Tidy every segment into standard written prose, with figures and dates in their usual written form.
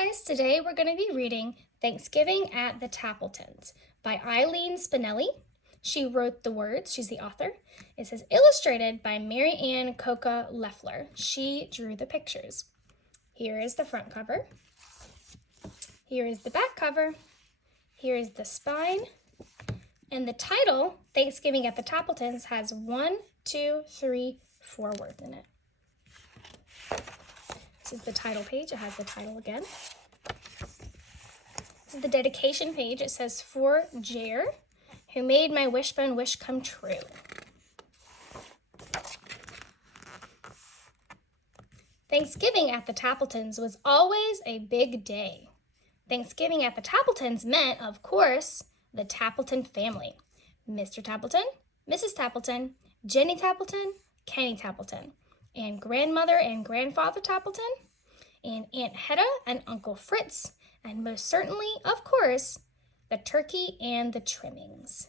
guys, today we're going to be reading Thanksgiving at the Tappletons by Eileen Spinelli. She wrote the words, she's the author. It says illustrated by Mary Ann Coca Leffler. She drew the pictures. Here is the front cover. Here is the back cover. Here is the spine. And the title, Thanksgiving at the Tappletons, has 1, 2, 3, 4 words in it. This is the title page. It has the title again. This is the dedication page. It says, "For Jer, who made my wishbone wish come true." Thanksgiving at the Tappletons was always a big day. Thanksgiving at the Tappletons meant, of course, the Tappleton family. Mr. Tappleton, Mrs. Tappleton, Jenny Tappleton, Kenny Tappleton, and grandmother and grandfather Tappleton, and Aunt Hedda and Uncle Fritz, and most certainly, of course, the turkey and the trimmings.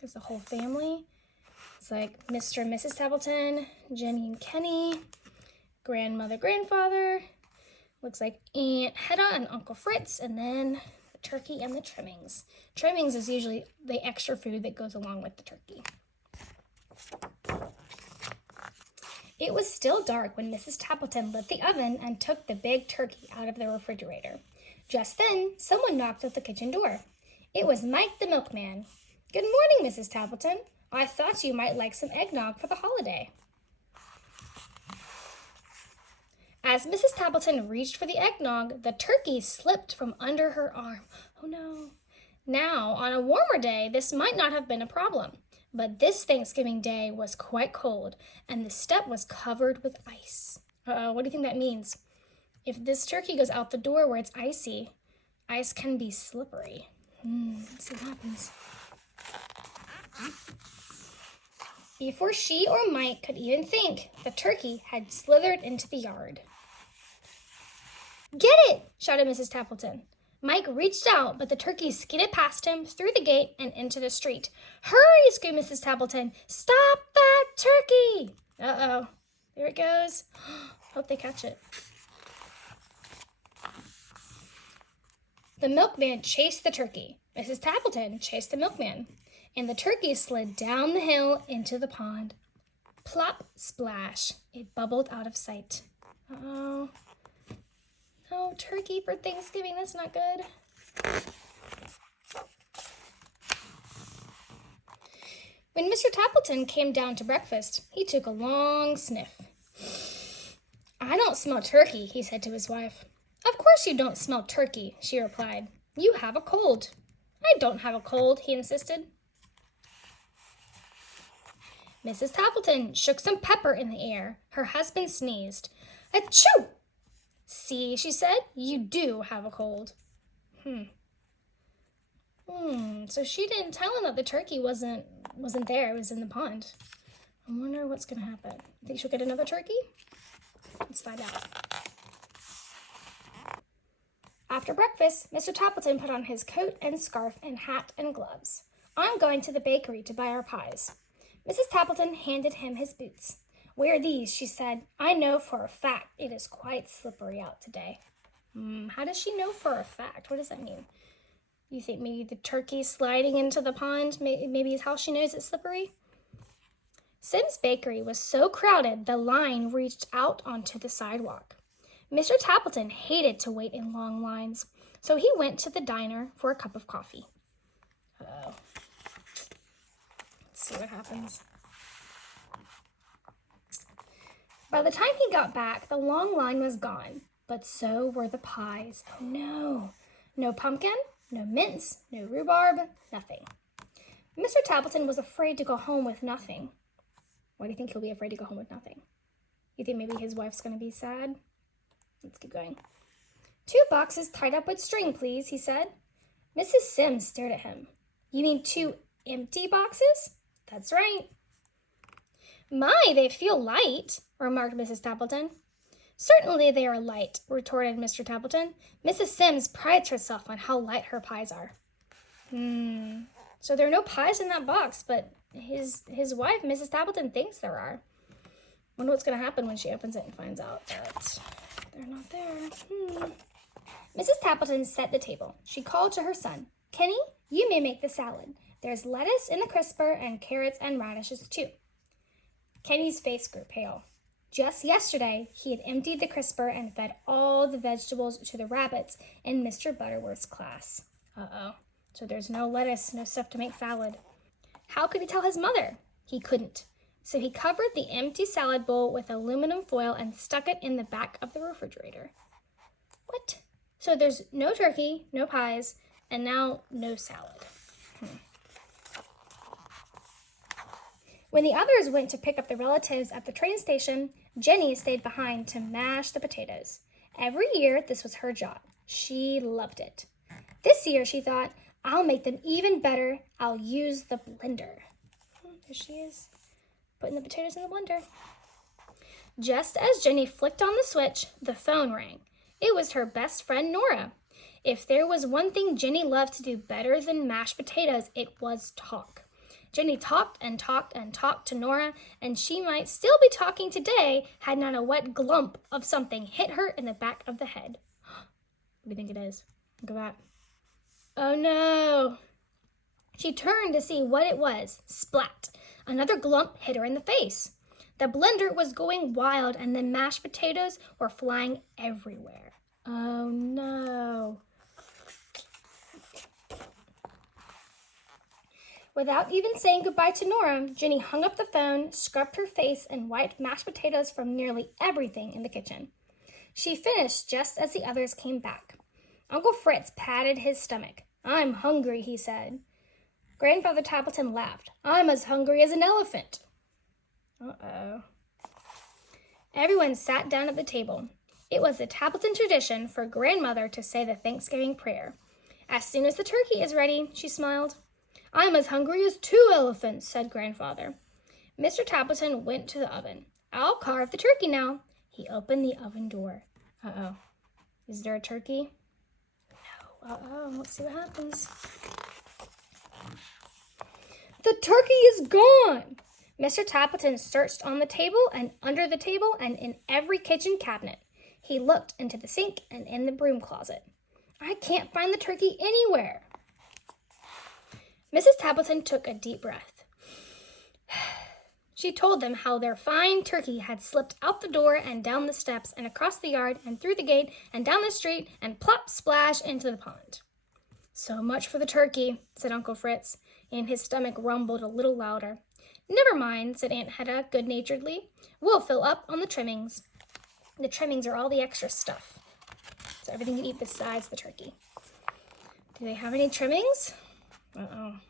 There's the whole family. It's like Mr. and Mrs. Tappleton, Jenny and Kenny, grandmother, grandfather. Looks like Aunt Hedda and Uncle Fritz, and then the turkey and the trimmings. Trimmings is usually the extra food that goes along with the turkey. It was still dark when Mrs. Tappleton lit the oven and took the big turkey out of the refrigerator. Just then, someone knocked at the kitchen door. It was Mike the milkman. "Good morning, Mrs. Tappleton. I thought you might like some eggnog for the holiday." As Mrs. Tappleton reached for the eggnog, the turkey slipped from under her arm. Oh no. Now, on a warmer day, this might not have been a problem. But this Thanksgiving day was quite cold, and the step was covered with ice. What do you think that means? If this turkey goes out the door where it's icy, ice can be slippery. Let's see what happens. Before she or Mike could even think, the turkey had slithered into the yard. "Get it!" shouted Mrs. Tappleton. Mike reached out, but the turkey skidded past him, through the gate, and into the street. "Hurry!" screamed Mrs. Tappleton. "Stop that turkey!" Uh-oh. There it goes. Hope they catch it. The milkman chased the turkey. Mrs. Tappleton chased the milkman. And the turkey slid down the hill into the pond. Plop, splash. It bubbled out of sight. Uh-oh. No turkey for Thanksgiving. That's not good. When Mr. Tappleton came down to breakfast, he took a long sniff. "I don't smell turkey," he said to his wife. "Of course you don't smell turkey," she replied. "You have a cold." "I don't have a cold," he insisted. Mrs. Tappleton shook some pepper in the air. Her husband sneezed. "Achoo!" "See," she said, "you do have a cold." So she didn't tell him that the turkey wasn't there. It was in the pond. I wonder what's going to happen. Think she'll get another turkey? Let's find out. After breakfast, Mr. Tappleton put on his coat and scarf and hat and gloves. "I'm going to the bakery to buy our pies." Mrs. Tappleton handed him his boots. "Wear these," she said. "I know for a fact it is quite slippery out today." How does she know for a fact? What does that mean? You think maybe the turkey sliding into the pond maybe is how she knows it's slippery? Sim's bakery was so crowded the line reached out onto the sidewalk. Mr. Tappleton hated to wait in long lines, so he went to the diner for a cup of coffee. Uh-oh. Let's see what happens. By the time he got back, the long line was gone, but so were the pies. Oh no! No pumpkin, no mince, no rhubarb, nothing. Mr. Tappleton was afraid to go home with nothing. Why do you think he'll be afraid to go home with nothing? You think maybe his wife's going to be sad? Let's keep going. "2 boxes tied up with string, please," he said. Mrs. Sims stared at him. "You mean 2 empty boxes?" "That's right." "My, they feel light," remarked Mrs. Tappleton. "Certainly they are light," retorted Mr. Tappleton. "Mrs. Sims prides herself on how light her pies are." So there are no pies in that box, but his wife, Mrs. Tappleton, thinks there are. Wonder what's going to happen when she opens it and finds out that they're not there. Mrs. Tappleton set the table. She called to her son, "Kenny, you may make the salad. There's lettuce in the crisper and carrots and radishes too." Kenny's face grew pale. Just yesterday, he had emptied the crisper and fed all the vegetables to the rabbits in Mr. Butterworth's class. Uh-oh. So there's no lettuce, no stuff to make salad. How could he tell his mother? He couldn't. So he covered the empty salad bowl with aluminum foil and stuck it in the back of the refrigerator. What? So there's no turkey, no pies, and now no salad. When the others went to pick up the relatives at the train station, Jenny stayed behind to mash the potatoes. Every year, this was her job. She loved it. This year, she thought, "I'll make them even better. I'll use the blender." There she is, putting the potatoes in the blender. Just as Jenny flicked on the switch, the phone rang. It was her best friend, Nora. If there was one thing Jenny loved to do better than mashed potatoes, it was talk. Jenny talked and talked and talked to Nora, and she might still be talking today had not a wet glump of something hit her in the back of the head. What do you think it is? Look at that. Oh no! She turned to see what it was. Splat! Another glump hit her in the face. The blender was going wild, and the mashed potatoes were flying everywhere. Oh no! Without even saying goodbye to Nora, Jenny hung up the phone, scrubbed her face, and wiped mashed potatoes from nearly everything in the kitchen. She finished just as the others came back. Uncle Fritz patted his stomach. "I'm hungry," he said. Grandfather Tappleton laughed. "I'm as hungry as an elephant." Uh-oh. Everyone sat down at the table. It was the Tappleton tradition for Grandmother to say the Thanksgiving prayer. "As soon as the turkey is ready," she smiled. "I'm as hungry as 2 elephants," said Grandfather. Mr. Tappleton went to the oven. "I'll carve the turkey now." He opened the oven door. Uh-oh. Is there a turkey? No. Uh-oh. Let's see what happens. The turkey is gone! Mr. Tappleton searched on the table and under the table and in every kitchen cabinet. He looked into the sink and in the broom closet. "I can't find the turkey anywhere." Mrs. Tappleton took a deep breath. She told them how their fine turkey had slipped out the door and down the steps and across the yard and through the gate and down the street and plop splash into the pond. "So much for the turkey," said Uncle Fritz, and his stomach rumbled a little louder. "Never mind," said Aunt Hedda good-naturedly. "We'll fill up on the trimmings." The trimmings are all the extra stuff. So everything you eat besides the turkey. Do they have any trimmings? Uh-oh.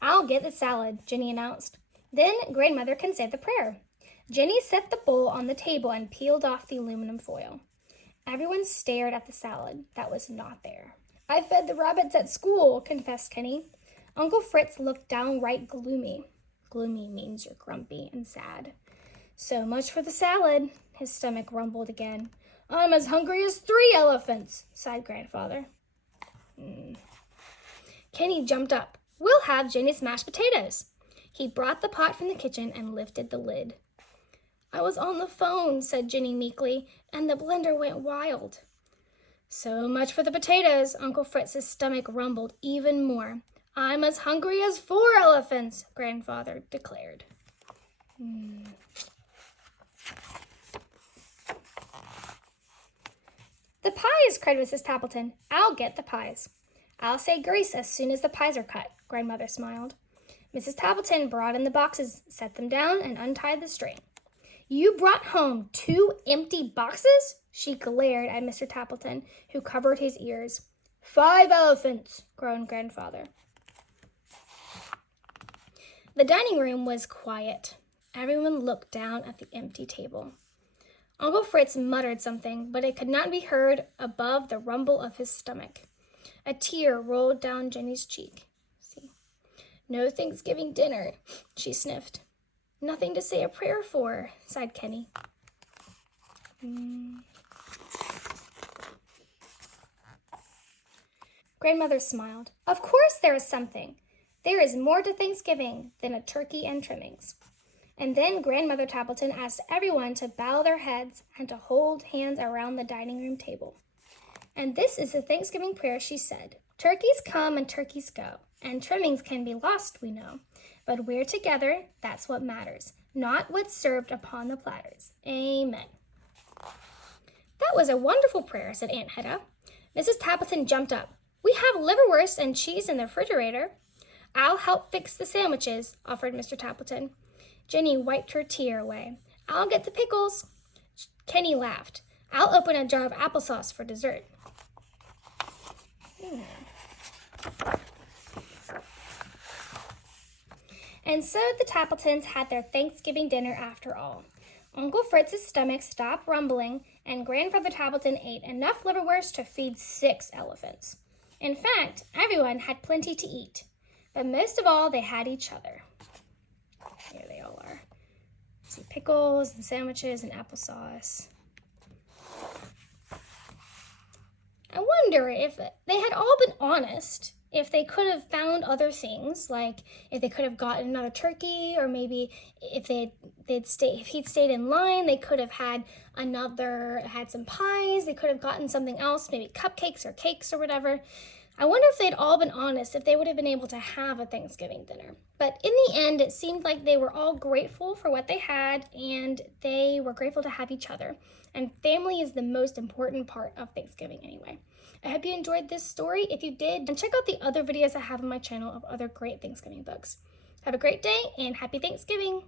"I'll get the salad," Jenny announced. "Then Grandmother can say the prayer." Jenny set the bowl on the table and peeled off the aluminum foil. Everyone stared at the salad that was not there. "I fed the rabbits at school," confessed Kenny. Uncle Fritz looked downright gloomy. Gloomy means you're grumpy and sad. "So much for the salad," his stomach rumbled again. "I'm as hungry as 3 elephants," sighed Grandfather. Kenny jumped up. "We'll have Jenny's mashed potatoes." He brought the pot from the kitchen and lifted the lid. "I was on the phone," said Jenny meekly, "and the blender went wild." "So much for the potatoes," Uncle Fritz's stomach rumbled even more. "I'm as hungry as 4 elephants," Grandfather declared. "The pies," cried Mrs. Tappleton. "I'll get the pies." "I'll say grace as soon as the pies are cut," Grandmother smiled. Mrs. Tappleton brought in the boxes, set them down, and untied the string. "You brought home 2 empty boxes?" She glared at Mr. Tappleton, who covered his ears. 5 elephants," groaned Grandfather. The dining room was quiet. Everyone looked down at the empty table. Uncle Fritz muttered something, but it could not be heard above the rumble of his stomach. A tear rolled down Jenny's cheek. "See, no Thanksgiving dinner," she sniffed. "Nothing to say a prayer for," sighed Kenny. Grandmother smiled. "Of course there is something. There is more to Thanksgiving than a turkey and trimmings." And then Grandmother Tappleton asked everyone to bow their heads and to hold hands around the dining room table. And this is the Thanksgiving prayer she said. Turkeys come and turkeys go, and trimmings can be lost, we know. But we're together, that's what matters, not what's served upon the platters. Amen. That was a wonderful prayer, said Aunt Hedda. Mrs. Tappleton jumped up. We have liverwurst and cheese in the refrigerator. I'll help fix the sandwiches, offered Mr. Tappleton. Jenny wiped her tear away. I'll get the pickles. Kenny laughed. I'll open a jar of applesauce for dessert. And so the Tappletons had their Thanksgiving dinner after all. Uncle Fritz's stomach stopped rumbling, and Grandfather Tappleton ate enough liverwurst to feed 6 elephants. In fact, everyone had plenty to eat. But most of all, they had each other. Here they all are. Some pickles and sandwiches and applesauce. I wonder if they had all been honest, if they could have found other things, like if they could have gotten another turkey, or maybe if if he'd stayed in line, they could have had some pies, they could have gotten something else, maybe cupcakes or cakes or whatever. I wonder if they'd all been honest, if they would have been able to have a Thanksgiving dinner. But in the end, it seemed like they were all grateful for what they had, and they were grateful to have each other. And family is the most important part of Thanksgiving anyway. I hope you enjoyed this story. If you did, then check out the other videos I have on my channel of other great Thanksgiving books. Have a great day and happy Thanksgiving!